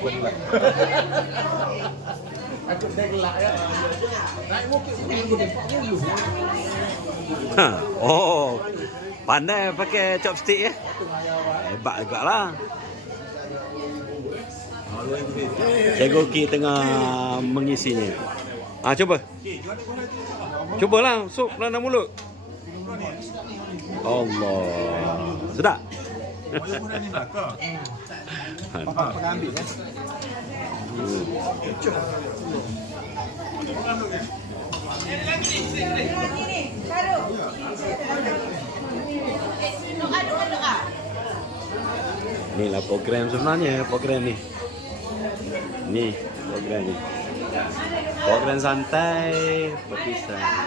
Gelak. Aku dah gelak ya. Naik bukit seminggu ni 40. Oh, pandai pakai chopstick ya. Hebat juga lah. Cikgu Ki tengah mengisinya. Coba. Cubalah, sup dalam mulut. Allah. Sedap? Papa ambil kan. Inilah program sebenarnya, program ni. Ni program ni. Program santai, berpisah.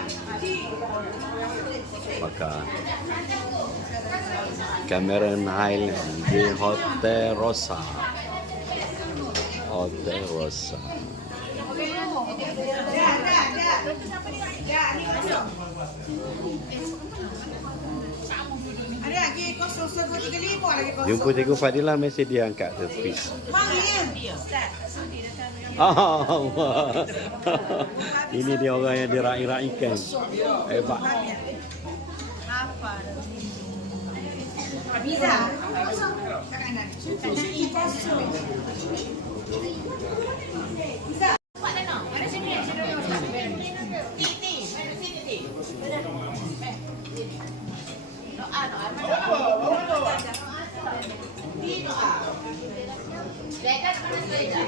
Makan. Cameron Highland di Hotel Rosa. Hotel Rosa. Ada lagi 0135 lagi kosong. Jumpa Cikgu Fadilah, mesti dia angkat servis. Panggil. Ini dia orang yang diraih-raihkan. Hebat. Apa? Pizza. Kat kanan. Kosong. Pizza. Pak Dano, mana sini? Ini, mana sini? Doa. Di doa. Dekat mana saja.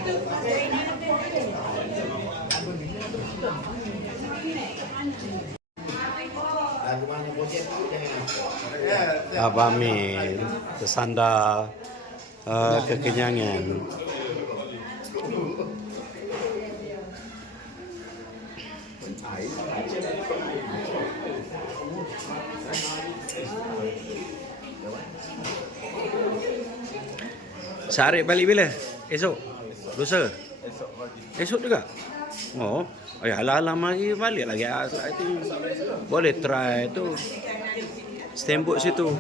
Abang Min tersandar kekenyangan. Syarif balik bila? Esok? Lusa? Esok juga? Oh, alah mari balik lagi. I think boleh try tu. Steamboat situ.